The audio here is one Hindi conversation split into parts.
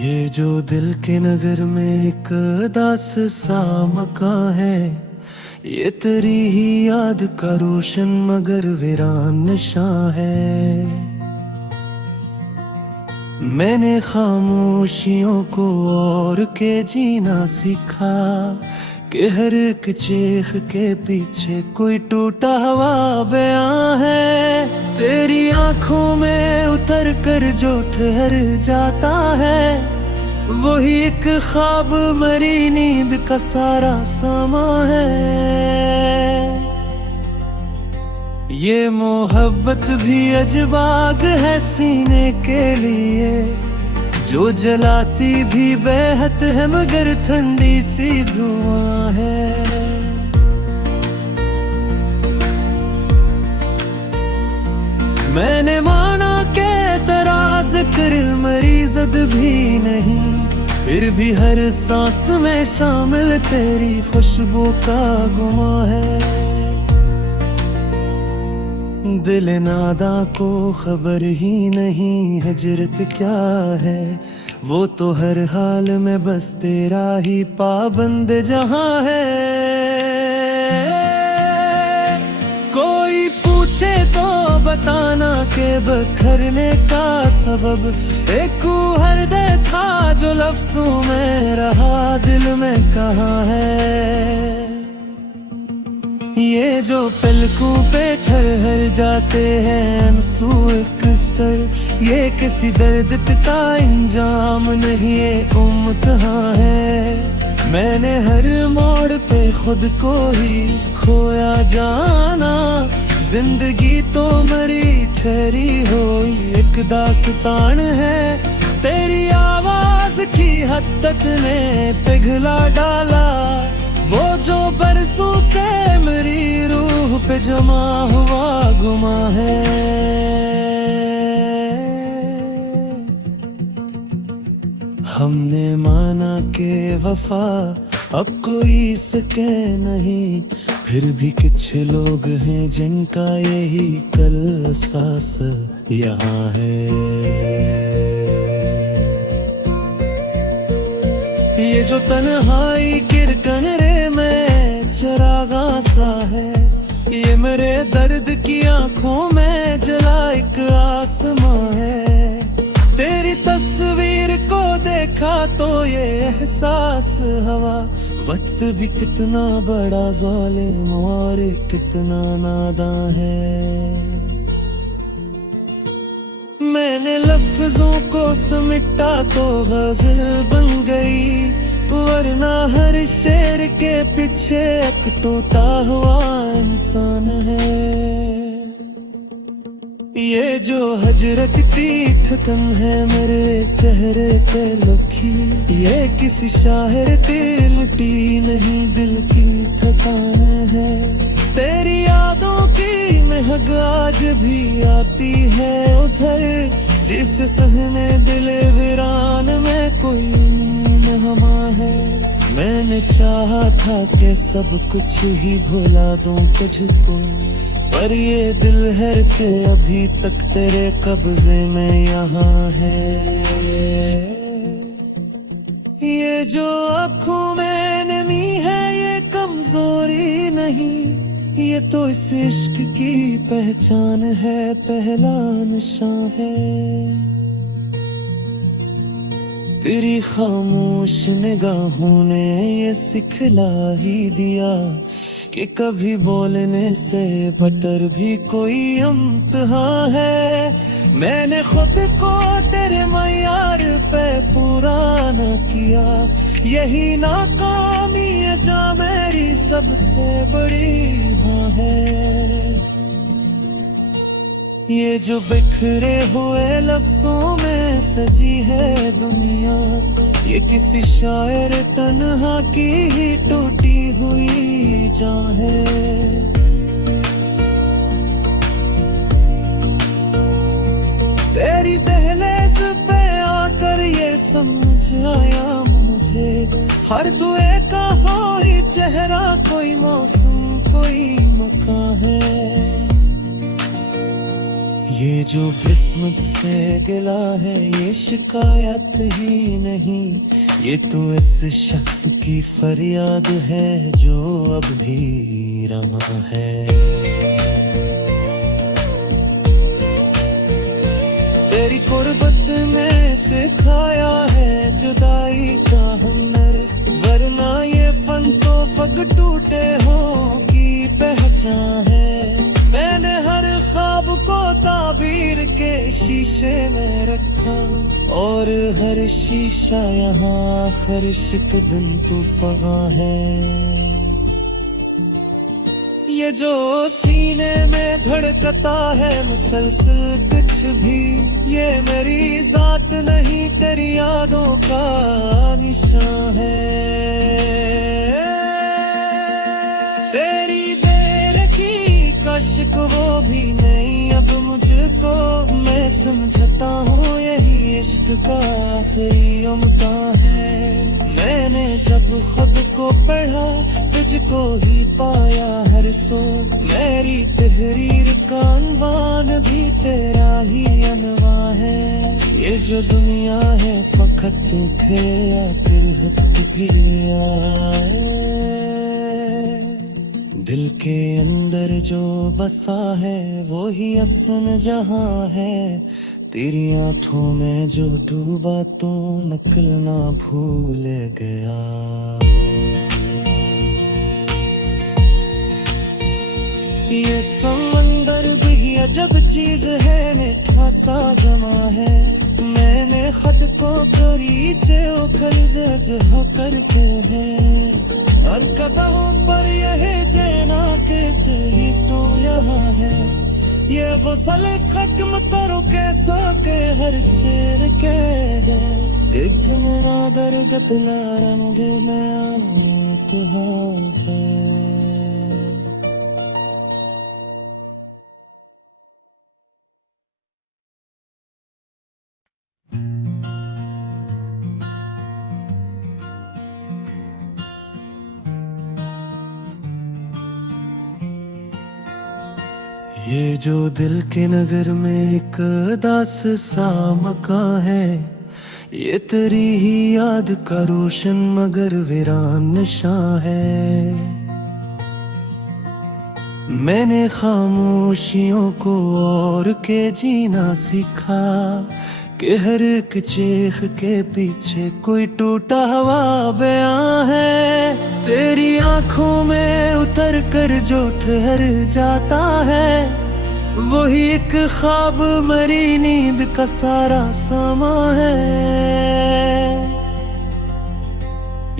ये जो दिल के नगर में एक दास सा मकान है, ये तेरी ही याद का रोशन मगर वीरान निशान है। मैंने खामोशियों को और के जीना सीखा कि हर एक चीख के पीछे कोई टूटा हुआ बयां है। तेरी आंखों में उतर कर जो ठहर जाता है, वही एक ख्वाब मरी नींद का सारा समा है। ये मोहब्बत भी अजब आग है सीने के लिए, जो जलाती भी बेहद है मगर ठंडी सी धुआं है। मैंने माना के तराज कर मरीजद भी नहीं, फिर भी हर सांस में शामिल तेरी खुशबू का गुमा है। दिल नादा को खबर ही नहीं हिजरत क्या है, वो तो हर हाल में बस तेरा ही पाबंद जहां है। कोई पूछे तो बताना के बखरने का सबब एक हर दे था जो लफ्जों में रहा दिल में कहाँ है। ये जो पलकों पे ठहर जाते हैं आंसू एक सर, ये किसी दर्द का इंजाम नहीं, ये कहाँ है। मैंने हर मोड़ पे खुद को ही खोया जाना, जिंदगी तो मरी ठहरी हुई एक दास्तान है। तेरी आवाज की हद तक ने पिघला डाला वो जो बरसों से मेरी रूह पे जमा हुआ गुमा है। हमने माना के वफा अब कोई सके नहीं, फिर भी कुछ लोग हैं जिनका यही कल सांस यहाँ है। ये जो तन्हाई किर कमरे में चरागा सा है, ये मेरे दर्द की आंखों में जला एक आसमां है। तेरी तस्वीर को देखा तो ये एहसास हवा, वक्त भी कितना बड़ा ज़ालिम और कितना नादां है। मैंने लफ्जों को समेटा तो गज़ल बन गई, वरना हर शेर के पीछे एक टूटा हुआ इंसान है। ये जो हजरत की थकन है मेरे चेहरे पे लुकी, ये किसी शायर दिल की नहीं दिल की थकान है। तेरी यादों की महक आज भी आती है उधर, जिस सहने दिल वीरान में कोई मेहमान है। मैंने चाहा था कि सब कुछ ही भुला दूं तुझको, पर ये दिल है कि अभी तक तेरे कब्जे में यहाँ है। ये जो आँखों में नमी है ये कमजोरी नहीं, ये तो इस इश्क की पहचान है, पहला निशान है। तेरी खामोश निगाहों ने ये सिखला ही दिया कि कभी बोलने से बटर भी कोई इम्तिहान है। मैंने खुद को तेरे मयार पे पूरा न किया, यही नाकामी है जा मेरी सबसे बड़ी हाँ है। ये जो बिखरे हुए लफ्जों में सजी है दुनिया, ये किसी शायर तन्हा की ही टूटी हुई जान है। तेरी दहलीज पे आकर ये समझ आया मुझे, हर दुए का हो ही चेहरा कोई मौसम कोई मकान है। ये जो किस्मत से गिला है ये शिकायत ही नहीं, ये तो इस शख्स की फरियाद है जो अब भी रमा है। तेरी कुर्बत ने सिखाया है जुदाई का हुनर, वरना ये फन तो फग टूटे हो की पहचान है। मैंने हर ख्वाब को ताबीर के शीशे में रखा, और हर शीशा यहाँ आखिर इश्क दिन तूफान है। ये जो सीने में धड़कता है मुसलसल कुछ भी, ये मेरी जात नहीं तेरी यादों का निशान है। तेरी बेरखी कश्क वो भी नहीं अब मुझको, मैं समझता हूँ यही इश्क का आखिरी इम्तिहान है। मैंने जब खुद को पढ़ा तुझको ही पाया हर सो, मेरी तहरीर का अनवान भी तेरा ही अनवान है। ये जो दुनिया है फकत दुखे या तिरहत भी आए, दिल के अंदर जो बसा है वो ही असन जहां है। तेरी आंखों में जो डूबा तो निकलना भूल गया। ये समंदर भी अजब चीज है, मीठा सा गमा है। मैंने खत को करीचे उखल करके है, और कदमों पर यह जेना के तेरी तो यहाँ है। ये वो सल खत्म करो कैसा के हर शेर के है, एक मेरा दर्द पिला रंग में तुहार है। ये जो दिल के नगर में एक दास सा मकान है, ये तेरी ही याद का रोशन मगर वीरान निशान है। मैंने खामोशियों को और के जीना सीखा, कि हर एक चीख के पीछे कोई टूटा हुआ बयां है। तेरी आंखों में उतर कर जो ठहर जाता है, वही एक ख्वाब मरी नींद का सारा समा है।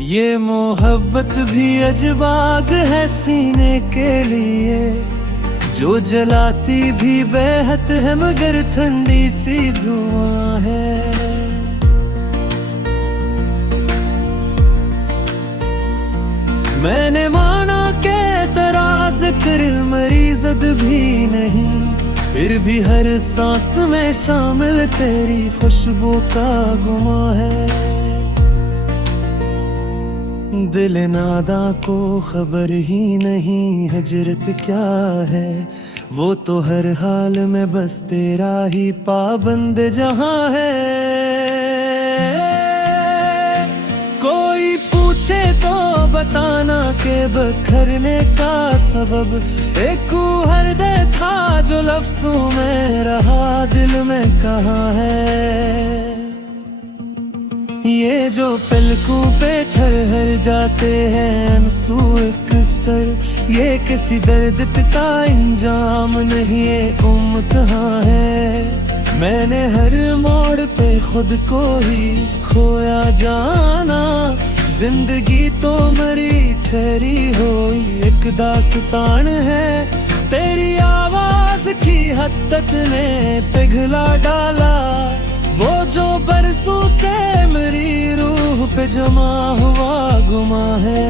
ये मोहब्बत भी अजब आग है सीने के लिए, जो जलाती भी बेहद है मगर ठंडी सी धुआं है। मैंने माना के तेरा जिक्र मरीजद भी नहीं, फिर भी हर सांस में शामिल तेरी खुशबू का गुमा है। दिल नादा को खबर ही नहीं हजरत क्या है, वो तो हर हाल में बस तेरा ही पाबंद जहां है। कोई पूछे तो बताना के बखरने का सबब, एक हर दे था जो लफ्जों में रहा दिल में कहाँ है। ये जो पलकों पे ठहर जाते हैं आंसू एक सर, ये किसी दर्द का इंजाम नहीं ये इम्तिहान है। मैंने हर मोड़ पे खुद को ही खोया जाना, जिंदगी तो मरी ठहरी हुई एक दास्तान है। तेरी आवाज की हद तक ने पिघला डाला, वो जो बरसों से मेरी रूह पे जमा हुआ गुमा है।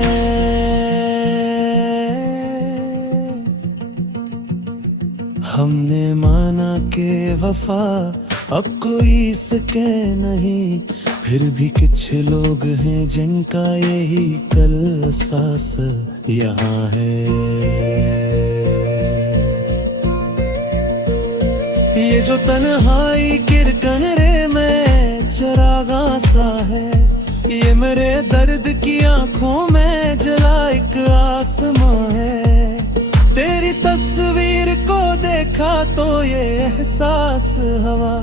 हमने माना के वफा अब कोई सके नहीं, फिर भी कुछ लोग हैं जिनका यही कल सांस यहाँ है। ये जो तन्हाई किरकन रे में चरागा सा है, ये मेरे दर्द की आंखों में जला एक आसमां है। तेरी तस्वीर को देखा तो ये एहसास हवा,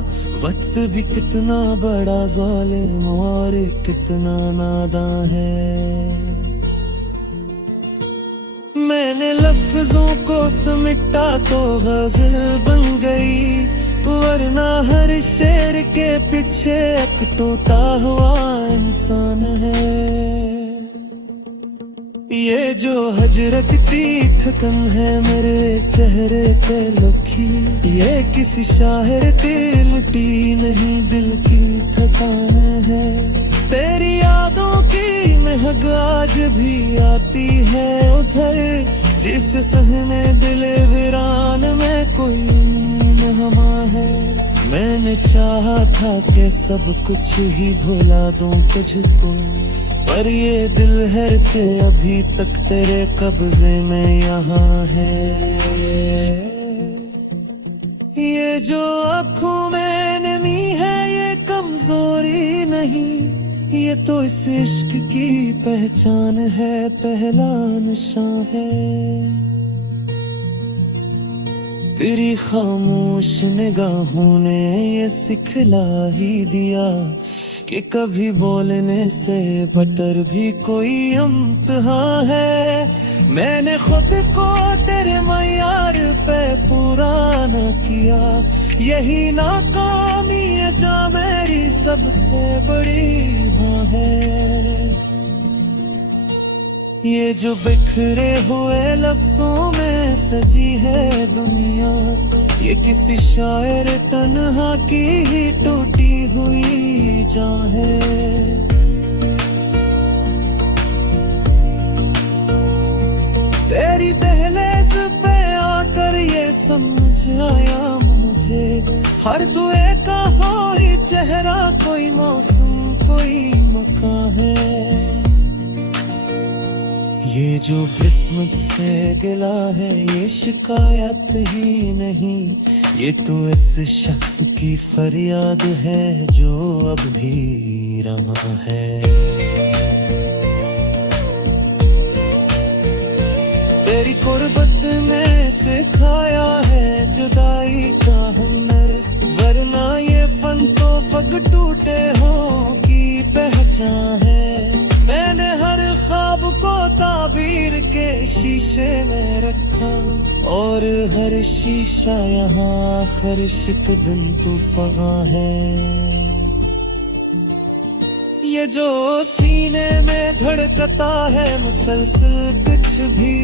वक्त भी कितना बड़ा ज़ालिम और कितना नादां है। मैंने लफ्जों को समेटा तो गजल बन गई, वरना हर शेर के पीछे एक टूटा हुआ इंसान है। ये जो हजरत चीठकन है मेरे चेहरे पे लुकी, ये किसी शायर दिलटी नहीं दिल की थकान है। तेरी यादों की महक आज भी आती है उधर, जिस सहने दिल वीरान में कोई मेहमान है। मैंने चाहा था कि सब कुछ ही भुला दूं तुझको, पर ये दिल है कि अभी तक तेरे कब्जे में यहाँ है। ये जो आँखों में नमी है ये कमजोरी नहीं, ये तो इस इश्क की पहचान है, पहला नशा है। तेरी खामोश निगाहों ने ये सिखला ही दिया कि कभी बोलने से बदतर भी कोई इम्तिहान है। मैंने खुद को तेरे मयार पे पूरा न किया, यही नाकामी है जो मेरी सबसे बड़ी हाँ है। ये जो बिखरे हुए लफ्जों में सजी है दुनिया, ये किसी शायर तन्हा की ही टूटी हुई जा है। तेरी दहलीज पे आकर ये समझ आया मुझे, हर दुए का हो ही चेहरा कोई मौसम कोई मकान है। ये जो किस्मत से गिला है ये शिकायत ही नहीं, ये तो इस शख्स की फरियाद है जो अब भी रमा है। तेरी कुर्बत ने सिखाया है जुदाई का हुनर, वरना ये फन तो फग टूटे हो की पहचान है। मैंने हर ख्वाब को ताबीर के शीशे में रखा, और हर शीशा यहाँ आखिर शिक दिन तूफान है। ये जो सीने में धड़कता है मुसलसल कुछ भी,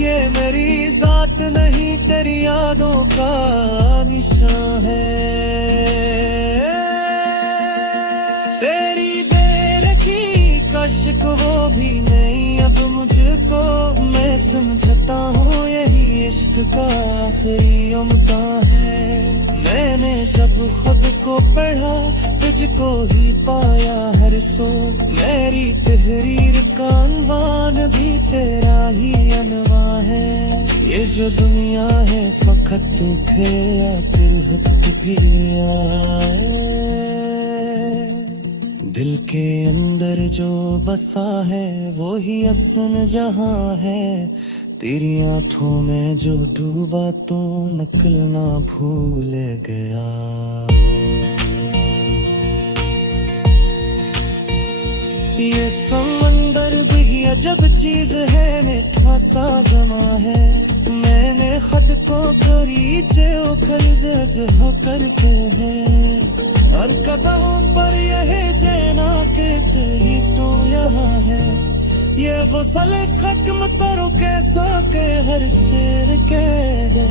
ये मेरी जात नहीं तेरी यादों का निशान है। तेरी बेरखी का शिक वो भी नहीं अब मुझको, मैं समझता हूँ यही इश्क का आखिरी इम्तिहान है। मैंने जब खुद को पढ़ा तुझको ही पाया हर सो, मेरी तहरीर का अनवान भी तेरा ही अनवान है। ये जो दुनिया है फकत दुखे आखिर फिर आए, दिल के अंदर जो बसा है वो ही असल जहां है। तेरी आंखों में जो डूबा तो निकलना भूल गया। ये समंदर भी अजब चीज है, मीठा सा गमा है। मैंने खत को करीचे खर्ज करके है, और कदमों पर यह जना के तेरी तो यहाँ है। ये वो सल खत्म करो कैसा के हर शेर के है,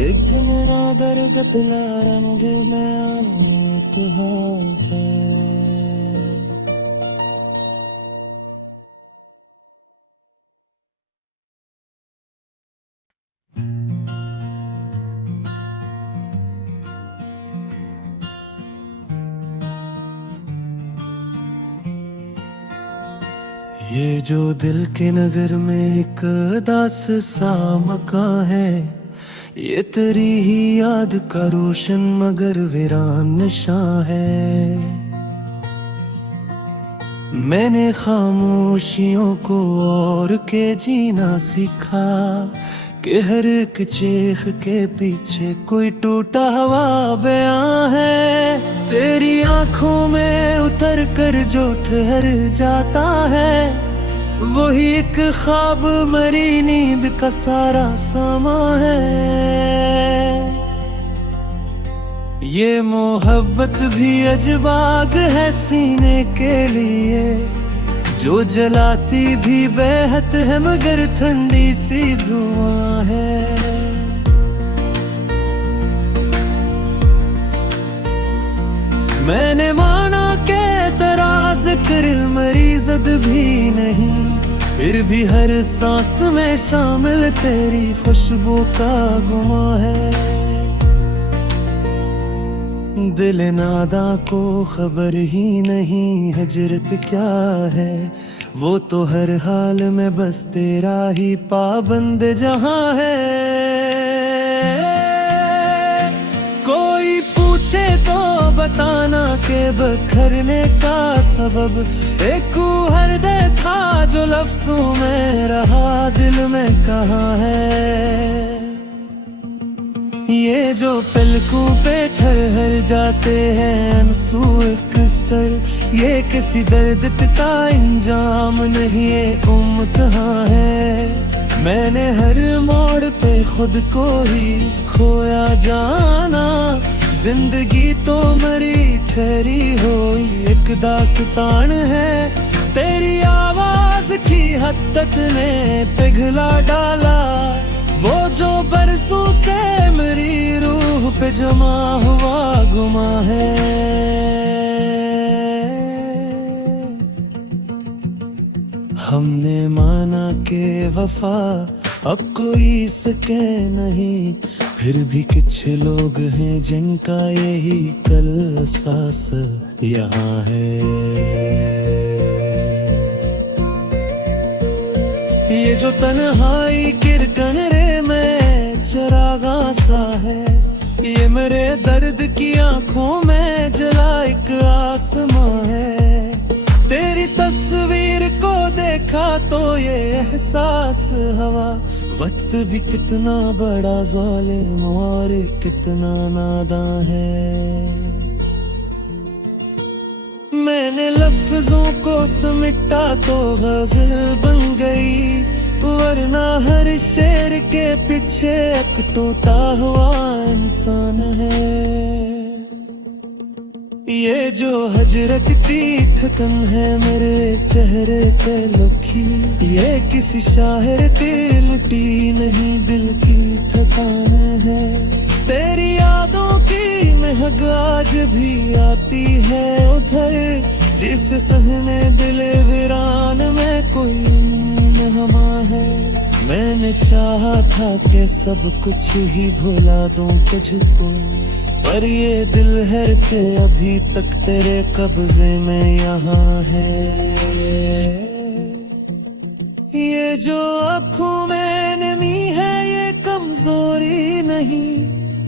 एक मेरा दर्द दिला रंग में आना है। ये जो दिल के नगर में एक दास सा मकान है, ये तेरी ही याद का रोशन मगर वीरान निशान है। मैंने खामोशियों को और के जीना सीखा कि हर एक चीख के पीछे कोई टूटा हुआ बयां है। तेरी आंखों में उतर कर जो ठहर जाता है वही एक ख्वाब मरी नींद का सारा समा है। ये मोहब्बत भी अजब आग है सीने के लिए, जो जलाती भी बेहद है मगर ठंडी सी धुआं है। मैंने माना के तेरा जिक्र मरीज़द भी नहीं, फिर भी हर सांस में शामिल तेरी खुशबू का गुमा है। दिल नादा को खबर ही नहीं हिजरत क्या है, वो तो हर हाल में बस तेरा ही पाबंद जहां है। कोई पूछे तो बताना के बखरने का सबब एक हर्द था जो लफ्जों में रहा दिल में कहाँ है। ये जो पलकों पे ठहर जाते हैं आंसू एक सर, ये किसी दर्द का इंजाम नहीं, ये कहाँ है। मैंने हर मोड़ पे खुद को ही खोया जाना, जिंदगी तो मरी ठहरी हुई एक दास्तान है। तेरी आवाज की हद्दत ने पिघला डाला वो जो बरसों से मेरी रूह पे जमा हुआ गुमा है। हमने माना के वफा अब कोई सके नहीं, फिर भी कुछ लोग हैं जिनका यही कल एहसास यहाँ है। ये जो तन्हाई किरकनरे में चरागा सा है, ये मेरे दर्द की आंखों में जला एक आसमां है। तेरी तस्वीर को देखा तो ये एहसास हवा, वक्त भी कितना बड़ा ज़ालिम और कितना नादां है। मैंने लफ्जों को समेटा तो गजल बन गई, वरना हर शेर के पीछे एक टूटा हुआ इंसान है। ये जो हजरत की थकन है मेरे चेहरे पे लुकी, ये किसी शायर दिल टी नहीं दिल की थकान है। तेरी यादों की महक आज भी आती है उधर, जिस सहने दिल वीरान में कोई मेहमा है। मैंने चाहा था कि सब कुछ ही भुला दूं तुझको, पर ये दिल है कि अभी तक तेरे कब्जे में यहाँ है। ये जो आँखों में नमी है ये कमजोरी नहीं,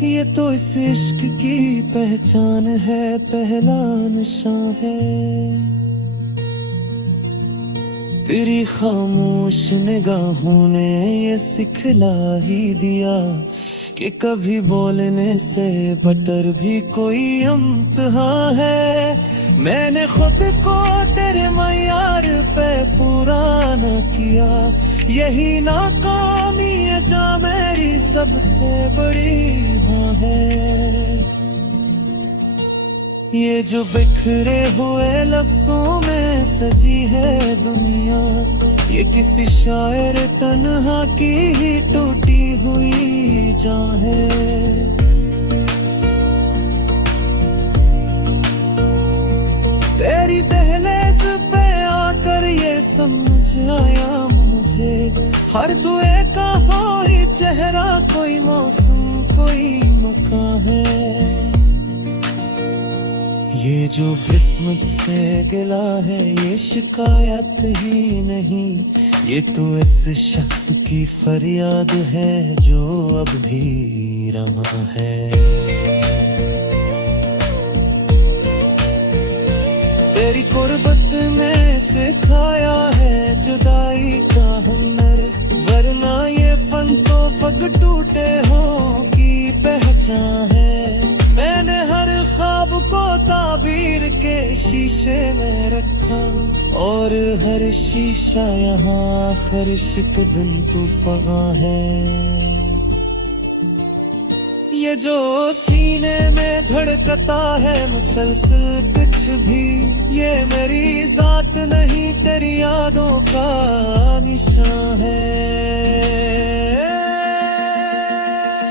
ये तो इस इश्क की पहचान है, पहला निशान है। तेरी खामोश निगाहों ने ये सिखला ही दिया कि कभी बोलने से बटर भी कोई इम्तिहान है। मैंने खुद को तेरे मयार पे पूरा न किया, यही नाकामी है जा मेरी सबसे बड़ी हाँ है। ये जो बिखरे हुए लफ्जों में सजी है दुनिया, ये किसी शायर तन्हा की ही टूटी हुई जान है। तेरी दहलीज पे आकर ये समझ आया मुझे, हर दुए का हो ही चेहरा कोई मौसम कोई मकान है। ये ये जो किस्मत से गिला है ये शिकायत ही नहीं, ये तो इस शख्स की फरियाद है जो अब भी रमा है। तेरी गुर्बत ने सिखाया है जुदाई का हुनर, वरना ये फन तो फग टूटे हो की पहचान है। मैंने हर ख्वाब को ताबीर के शीशे में रखा, और हर शीशा यहाँ आखिर इश्क दिन तू फगा है। ये जो सीने में धड़कता है मुसलसल कुछ भी, ये मेरी जात नहीं तेरी यादों का निशान है।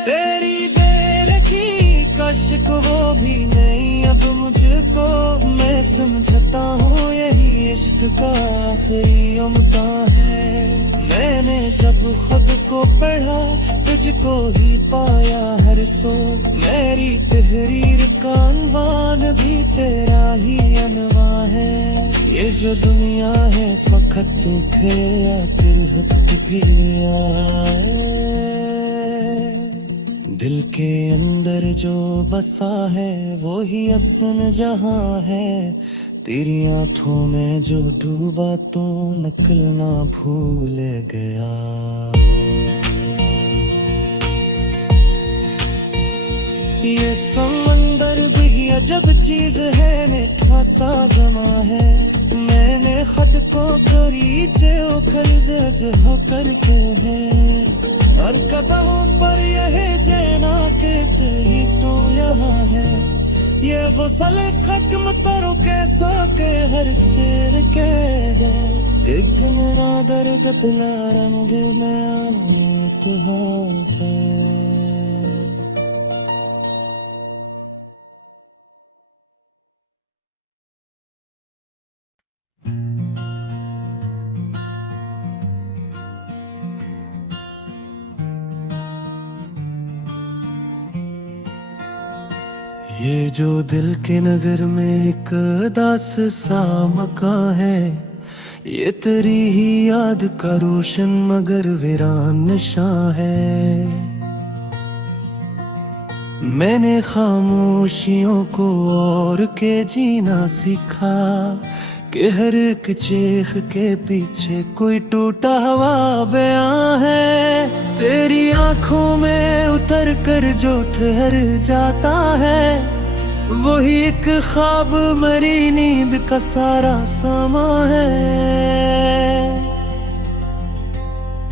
तेरी बेरखी का शिक वो भी नहीं अब मुझको, मैं समझता हूँ यही इश्क का आखिरी इम्तिहान है। मैंने जब खुद को पढ़ा तुझको ही पाया हर सो, मेरी तहरीर का अनवान भी तेरा ही अनवान है। ये जो दुनिया है फकत तू खेया तिरहत फिरिया, दिल के अंदर जो बसा है वो ही असन जहां है। तेरी आंखों में जो डूबा तो नकल ना भूल गया। ये समंदर भी अजब चीज है, मीठा सा गमा है। मैंने खत को करीचे उखल जज होकर के है, और कदमों पर यह जेना के ही तो यहाँ है। ये वो सल खत्म तरो कैसा के हर शेर के है, एक मेरा दर्द दिला रंग में तुहार है। ये जो दिल के नगर में एक दास सा मकान है, ये तेरी ही याद का रोशन मगर वीरान निशान है। मैंने खामोशियों को और के जीना सीखा, कि हर एक चीख के पीछे कोई टूटा हुआ बयां है। तेरी आंखों में उतर कर जो ठहर जाता है, वही एक ख्वाब मरी नींद का सारा समा है।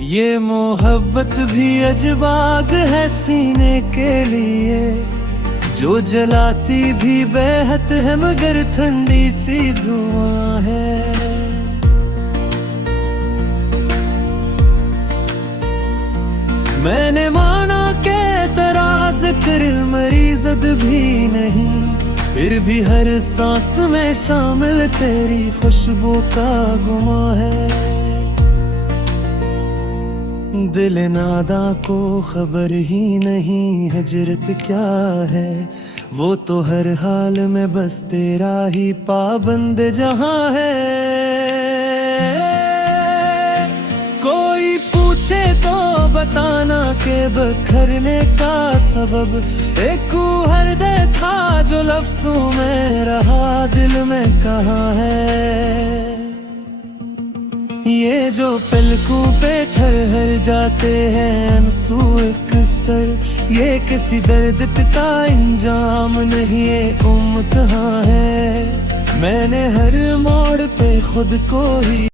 ये मोहब्बत भी अजब आग है सीने के लिए, जो जलाती भी बेहद है मगर ठंडी सी धुआं है। मैंने माना के तेरा जिक्र मरीजद भी नहीं, फिर भी हर सांस में शामिल तेरी खुशबू का गुमा है। दिल नादा को खबर ही नहीं हिजरत क्या है, वो तो हर हाल में बस तेरा ही पाबंद जहां है। कोई पूछे तो बताना के बखरने का सबब, एक हर दे था जो लफ्जों में रहा दिल में कहाँ है। ये जो पलकों पे ठहर जाते हैं आंसू एक सर, ये किसी दर्द का इंजाम नहीं, ये कहाँ है। मैंने हर मोड़ पे खुद को ही